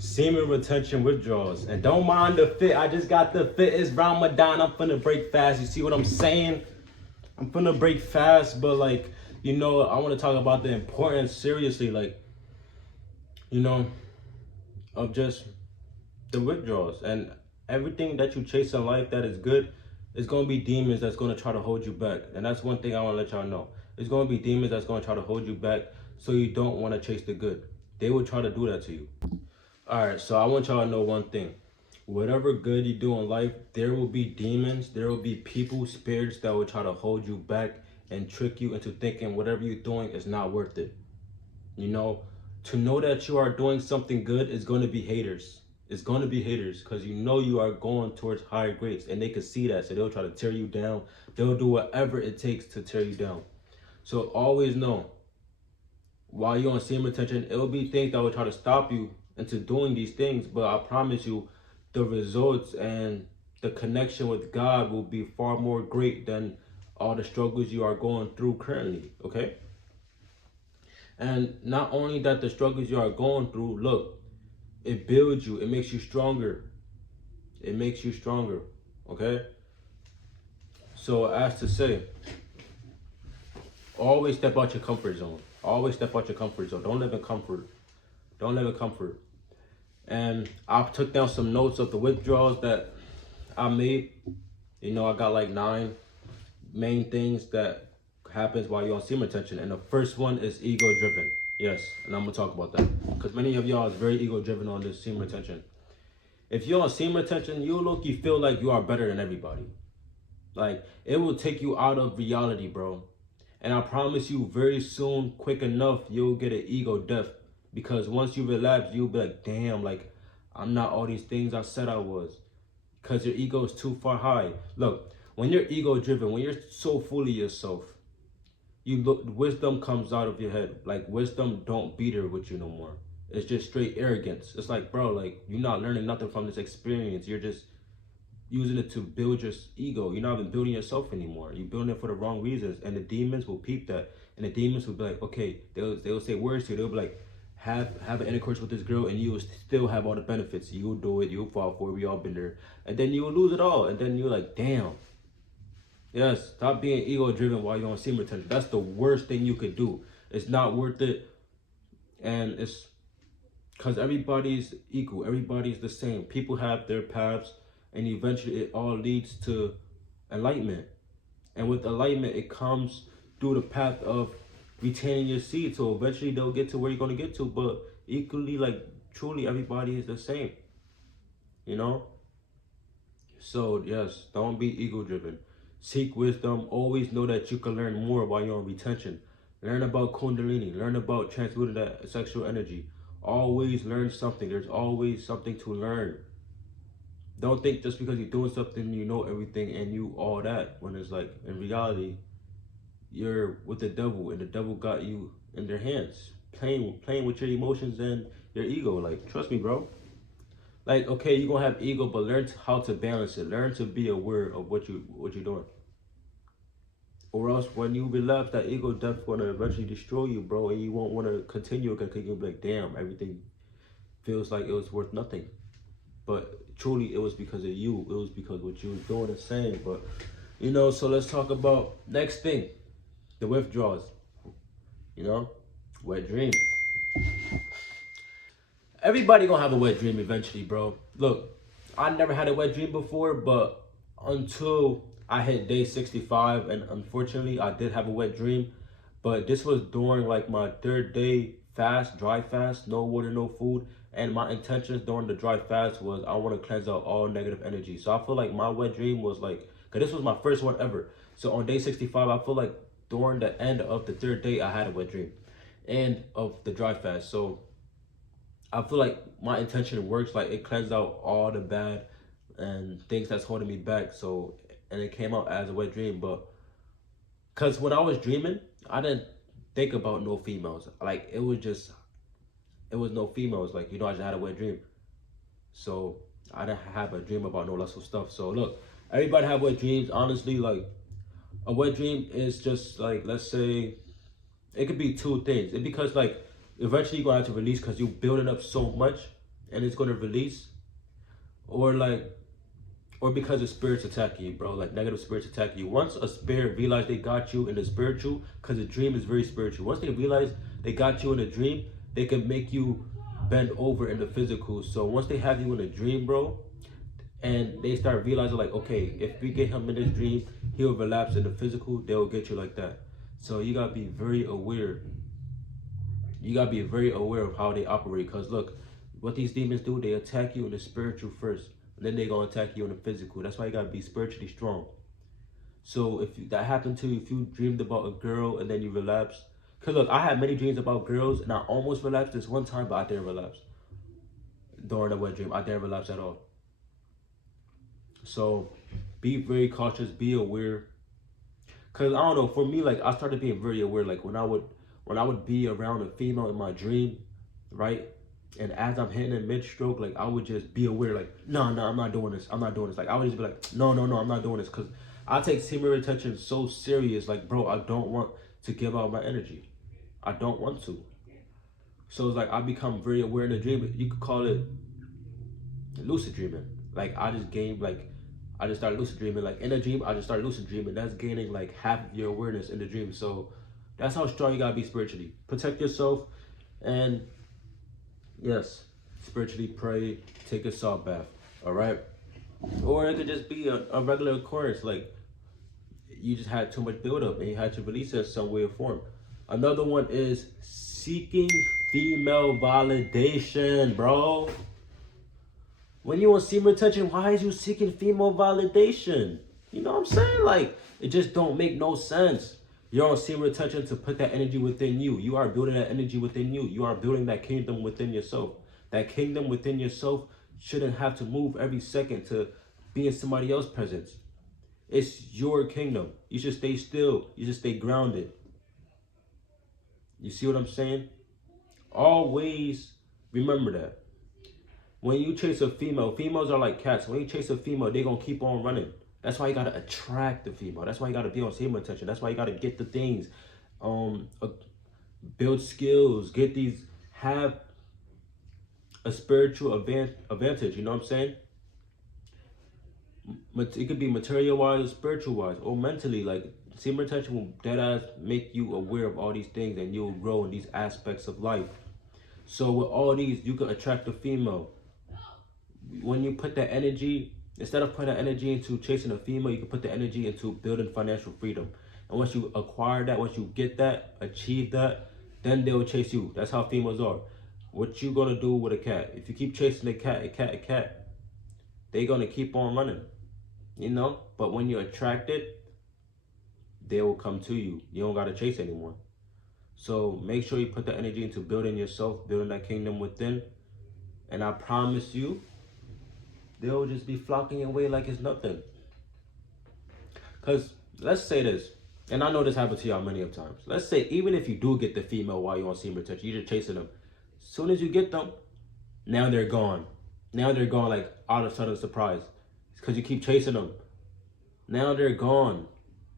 Semen retention withdrawals. And don't mind the fit. I just got the fit. It's Ramadan. I'm finna break fast. You see what I'm saying? I'm finna break fast, but like, you know, I want to talk about the importance seriously, like, you know, of just the withdrawals. And everything that you chase in life that is good is going to be demons that's going to try to hold you back. And that's one thing I want to let y'all know. It's going to be demons that's going to try to hold you back so you don't want to chase the good. They will try to do that to you. All right, so I want y'all to know one thing. Whatever good you do in life, there will be demons, there will be people, spirits that will try to hold you back and trick you into thinking whatever you're doing is not worth it. You know, to know that you are doing something good is going to be haters. It's going to be haters because you know you are going towards higher grades and they can see that. So they'll try to tear you down. They'll do whatever it takes to tear you down. So always know, while you're on semen retention, it will be things that will try to stop you into doing these things, but I promise you the results and the connection with God will be far more great than all the struggles you are going through currently, okay? And not only that, the struggles you are going through, look, it builds you, it makes you stronger. It makes you stronger, okay? So as to say, always step out your comfort zone. Always step out your comfort zone. Don't live in comfort. Don't live in comfort. And I took down some notes of the withdrawals that I made. You know, I got like 9 main things that happens while you're on semen retention. And the first one is ego driven. Yes, and I'm gonna talk about that. Because many of y'all is very ego driven on this semen retention. If you're on semen retention, you look, you feel like you are better than everybody. Like, it will take you out of reality, bro. And I promise you, very soon, quick enough, you'll get an ego death. Because once you relapse, you'll be like, damn, like, I'm not all these things I said I was. Because your ego is too far high. Look, when you're ego driven, when you're so full of yourself, you look, wisdom comes out of your head. Like, wisdom don't be there with you no more. It's just straight arrogance. It's like, bro, like, you're not learning nothing from this experience. You're just using it to build your ego. You're not even building yourself anymore. You're building it for the wrong reasons. And the demons will peep that. And the demons will be like, okay, they'll say words to you. They'll be like, have an intercourse with this girl and you will still have all the benefits. You'll do it, you'll fall for it, we all been there. And then you will lose it all. And then you're like, damn. Yes, stop being ego driven while you're on semen retention. That's the worst thing you could do. It's not worth it. And it's because everybody's equal. Everybody's the same. People have their paths. And eventually it all leads to enlightenment. And with enlightenment, it comes through the path of retaining your seed. So eventually they'll get to where you're going to get to. But equally, like, truly, everybody is the same. You know? So, yes, don't be ego-driven. Seek wisdom. Always know that you can learn more while you're on retention. Learn about Kundalini. Learn about transmuting that sexual energy. Always learn something. There's always something to learn. Don't think just because you're doing something, you know everything and you all that. When it's like, in reality, you're with the devil and the devil got you in their hands. Playing with your emotions and your ego. Like, trust me, bro. Like, okay, you're going to have ego, but learn how to balance it. Learn to be aware of what you're doing. Or else when you relapse, that ego death going to eventually destroy you, bro. And you won't want to continue because you'll be like, damn, everything feels like it was worth nothing. But truly, it was because of you. It was because of what you was doing and saying. But, you know, so let's talk about next thing. The withdrawals. You know? Wet dream. Everybody gonna have a wet dream eventually, bro. Look, I never had a wet dream before, but until I hit day 65, and unfortunately, I did have a wet dream. But this was during, like, my 3rd day fast, dry fast, no water, no food. And my intentions during the dry fast was I want to cleanse out all negative energy. So I feel like my wet dream was like, because this was my first one ever. So on day 65, I feel like during the end of the 3rd day, I had a wet dream. And of the dry fast. So I feel like my intention works. Like, it cleansed out all the bad and things that's holding me back. So, and it came out as a wet dream. But, because when I was dreaming, I didn't think about no females. Like, it was no females. Like, you know, I just had a wet dream. So I didn't have a dream about no lustful stuff. So look, everybody have wet dreams. Honestly, like, a wet dream is just like, let's say, it could be 2 things. It because, like, eventually you're gonna have to release because you're building up so much and it's gonna release, or like, or because the spirits attacking you, bro. Like negative spirits attacking you. Once a spirit realize they got you in the spiritual, because a dream is very spiritual. Once they realize they got you in a dream, they can make you bend over in the physical. So once they have you in a dream, bro, and they start realizing like, okay, if we get him in this dream, he'll relapse in the physical, they'll get you like that. So you gotta be very aware. You gotta be very aware of how they operate. Because look, what these demons do, they attack you in the spiritual first, and then they gonna attack you in the physical. That's why you gotta be spiritually strong. So if that happened to you, if you dreamed about a girl and then you relapsed, because look, I had many dreams about girls and I almost relapsed this one time, but I didn't relapse. During the wet dream, I didn't relapse at all. So be very cautious, be aware. Cause I don't know, for me, like I started being very aware. Like when I would be around a female in my dream, right? And as I'm hitting a mid-stroke, like I would just be aware, like, no, I'm not doing this. I'm not doing this. Like I would just be like, no, I'm not doing this. Cause I take semen retention so serious. Like, bro, I don't want to give out my energy. I don't want to. So it's like I become very aware in the dream. You could call it lucid dreaming. Like I just gained I just started lucid dreaming. Like in a dream, I just started lucid dreaming. That's gaining like half of your awareness in the dream. So that's how strong you gotta be spiritually. Protect yourself, and yes, spiritually pray, take a salt bath. All right, or it could just be a regular occurrence. Like you just had too much buildup and you had to release it some way or form. Another one is seeking female validation, bro. When you on semen retention, why is you seeking female validation? You know what I'm saying? Like, it just don't make no sense. You're on semen retention to put that energy within you. You are building that energy within you. You are building that kingdom within yourself. That kingdom within yourself shouldn't have to move every second to be in somebody else's presence. It's your kingdom. You should stay still. You should stay grounded. You see what I'm saying? Always remember that. When you chase a female, females are like cats. When you chase a female, they're going to keep on running. That's why you got to attract the female. That's why you got to be on semen retention. That's why you got to get the things. Build skills. Have a spiritual advantage. You know what I'm saying? It could be material-wise or spiritual-wise or mentally. Like, semen retention will deadass make you aware of all these things and you'll grow in these aspects of life. So with all these, you can attract a female. When you put that energy, instead of putting that energy into chasing a female, you can put the energy into building financial freedom. And once you acquire that, once you get that, achieve that, then they'll chase you. That's how females are. What you gonna do with a cat? If you keep chasing a cat, they're gonna keep on running. You know? But when you attract it, they will come to you. You don't gotta chase anymore. So make sure you put the energy into building yourself, building that kingdom within. And I promise you, they'll just be flocking away like it's nothing. Because let's say this, and I know this happened to y'all many of times. Let's say even if you do get the female while you're on semen retention, you're just chasing them. As soon as you get them, now they're gone. Now they're gone like out of sudden surprise. It's because you keep chasing them. Now they're gone.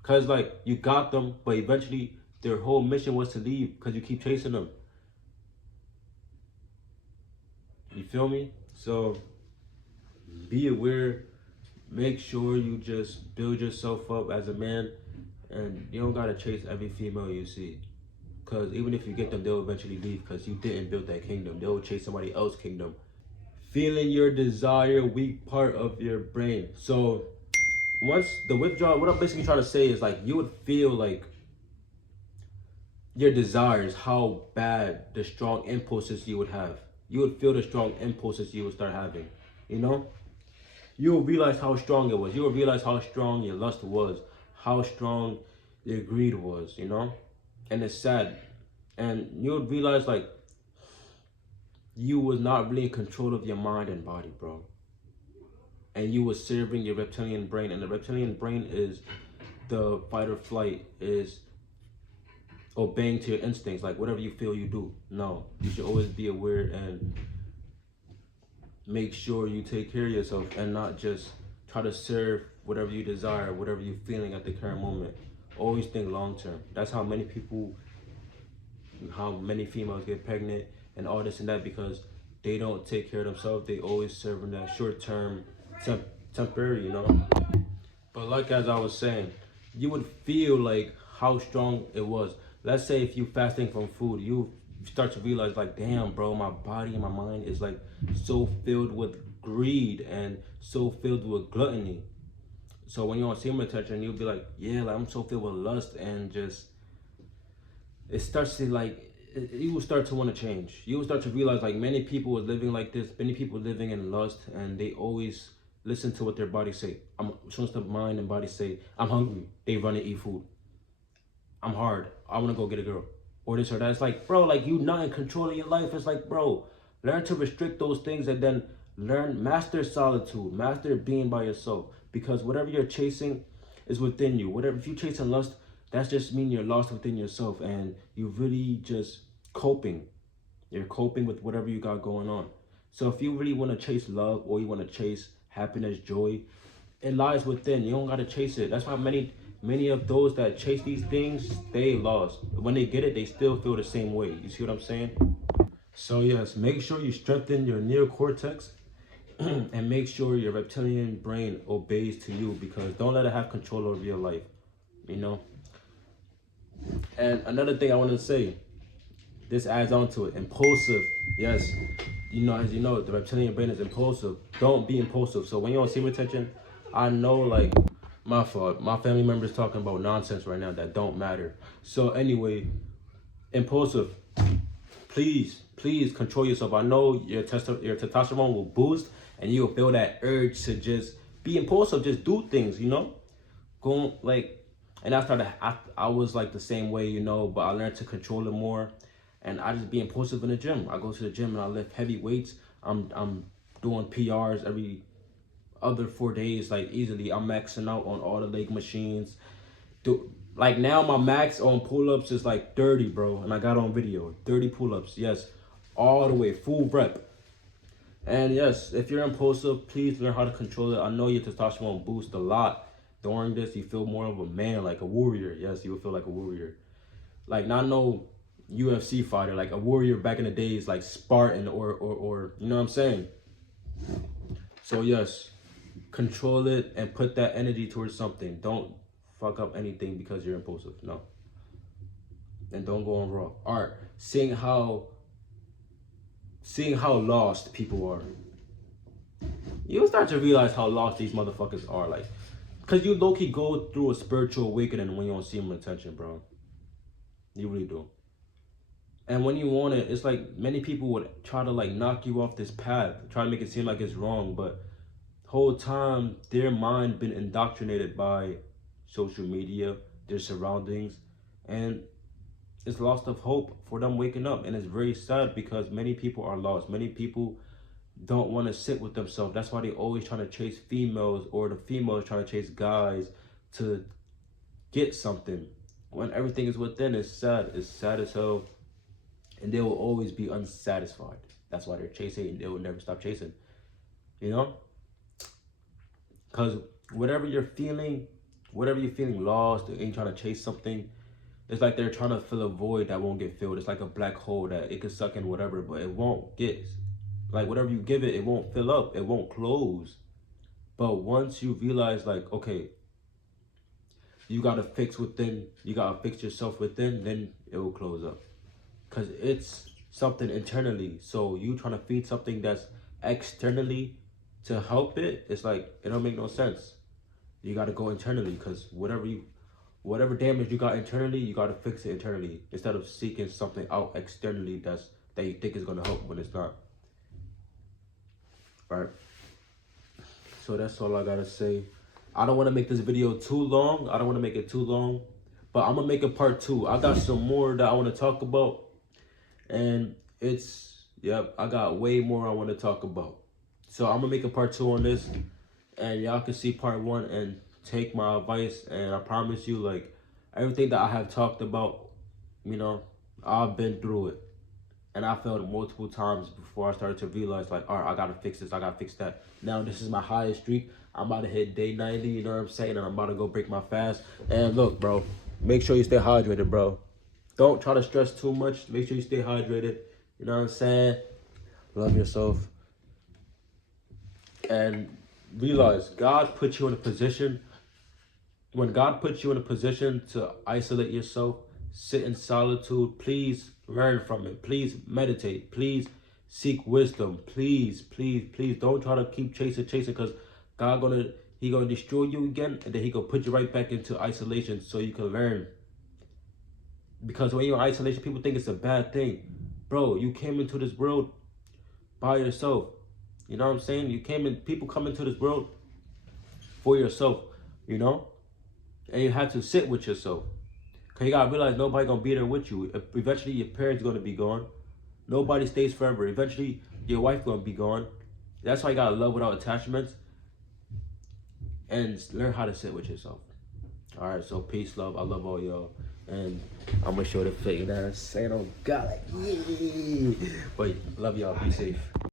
Because like you got them, but eventually their whole mission was to leave because you keep chasing them. You feel me? So be aware. Make sure you just build yourself up as a man, and you don't gotta chase every female you see. Because even if you get them, they'll eventually leave because you didn't build that kingdom. They'll chase somebody else's kingdom. Feeling your desire, weak part of your brain. So once the withdrawal, what I'm basically trying to say is like you would feel like your desires, how bad the strong impulses you would have. You would feel the strong impulses you would start having, you know? You will realize how strong it was. You will realize how strong your lust was, how strong your greed was, you know? And it's sad. And you would realize like you was not really in control of your mind and body, bro. And you were serving your reptilian brain. And the reptilian brain is the fight or flight, is obeying to your instincts, like whatever you feel you do. No, you should always be aware and make sure you take care of yourself and not just try to serve whatever you desire, whatever you're feeling at the current moment. Always think long term. That's how many females get pregnant and all this and that, because they don't take care of themselves. They always serving that short-term, temporary, you know. But like as I was saying, you would feel like how strong it was. Let's say if you fasting from food, you start to realize like, damn, bro, my body and my mind is like so filled with greed and so filled with gluttony. So when you're on semen retention, you'll be like, yeah, like I'm so filled with lust, and just it starts to like you will start to want to change. You will start to realize like many people are living like this. Many people living in lust, and they always listen to what their body say. As soon as the mind and body say, I'm hungry, they run and eat food. I'm hard, I want to go get a girl, or this or that. It's like, bro, like you not in control of your life. It's like, bro, learn to restrict those things, and then master solitude, master being by yourself, because whatever you're chasing is within you. Whatever, if you chasing lust, that's just mean you're lost within yourself, and you really just coping. You're coping with whatever you got going on. So if you really want to chase love, or you want to chase happiness, joy, it lies within. You don't got to chase it. That's why many of those that chase these things stay lost. When they get it, they still feel the same way. You see what I'm saying? So yes, make sure you strengthen your neocortex and make sure your reptilian brain obeys to you, because don't let it have control over your life, you know. And another thing I want to say, this adds on to it, impulsive. Yes, you know, as you know, the reptilian brain is impulsive. Don't be impulsive. So when you're on semen retention, I know, like, my fault, my family members talking about nonsense right now that don't matter. So anyway, impulsive, please control yourself. I know your testosterone will boost, and you'll feel that urge to just be impulsive, just do things, you know, go like. And I was like the same way, you know, but I learned to control it more, and I just be impulsive in the gym. I go to the gym and I lift heavy weights. I'm doing PRs every other 4 days, like easily. I'm maxing out on all the leg machines. Like now my max on pull-ups is like 30, bro, and I got on video 30 pull-ups. Yes, all the way, full rep. And yes, if you're impulsive, please learn how to control it. I know your testosterone boosts a lot. During this, you feel more of a man, like a warrior. Yes, you will feel like a warrior. Like not no UFC fighter, like a warrior back in the days, like Spartan or you know what I'm saying? So yes, control it and put that energy towards something. Don't fuck up anything because you're impulsive. No. And don't go on raw. Alright, seeing how lost people are. You'll start to realize how lost these motherfuckers are. Like, because you low-key go through a spiritual awakening when you don't see them attention, bro. You really do. And when you want it, it's like many people would try to like knock you off this path, try to make it seem like it's wrong, but whole time their mind been indoctrinated by social media, their surroundings, and it's lost of hope for them waking up. And it's very sad because many people are lost. Many people don't want to sit with themselves. That's why they always trying to chase females, or the females trying to chase guys to get something. When everything is within, it's sad. It's sad as hell. And they will always be unsatisfied. That's why they're chasing, and they will never stop chasing. You know? Because whatever you're feeling lost, and you're trying to chase something, it's like they're trying to fill a void that won't get filled. It's like a black hole that it could suck in whatever, but it won't get. Like whatever you give it, it won't fill up. It won't close. But once you realize, like, okay, you got to fix within, you got to fix yourself within, then it will close up. Because it's something internally. So you trying to feed something that's externally to help it, it's like, it don't make no sense. You got to go internally, because whatever damage you got internally, you got to fix it internally, instead of seeking something out externally that you think is going to help when it's not. Right? So that's all I got to say. I don't want to make this video too long. I don't want to make it too long. But I'm going to make a part 2. I got some more that I want to talk about. And I got way more I want to talk about. So I'm going to make a part 2 on this. And y'all can see part 1 and take my advice. And I promise you, like, everything that I have talked about, you know, I've been through it. And I failed multiple times before I started to realize, like, all right, I got to fix this. I got to fix that. Now this is my highest streak. I'm about to hit day 90, you know what I'm saying? And I'm about to go break my fast. And look, bro, make sure you stay hydrated, bro. Don't try to stress too much. Make sure you stay hydrated. You know what I'm saying? Love yourself. And realize God put you in a position. When God puts you in a position to isolate yourself, sit in solitude, please learn from it. Please meditate. Please seek wisdom. Please, please, please don't try to keep chasing, because He gonna destroy you again, and then He gonna put you right back into isolation so you can learn. Because when you're in isolation, people think it's a bad thing. Bro, you came into this world by yourself. You know what I'm saying? People come into this world for yourself, you know? And you have to sit with yourself. Because you got to realize nobody going to be there with you. Eventually, your parents going to be gone. Nobody stays forever. Eventually, your wife going to be gone. That's why you got to love without attachments. And learn how to sit with yourself. All right, so peace, love. I love all y'all. And I'm going to show the fake. You know what I'm saying? Oh, God. Like, yeah. But love y'all. Be safe.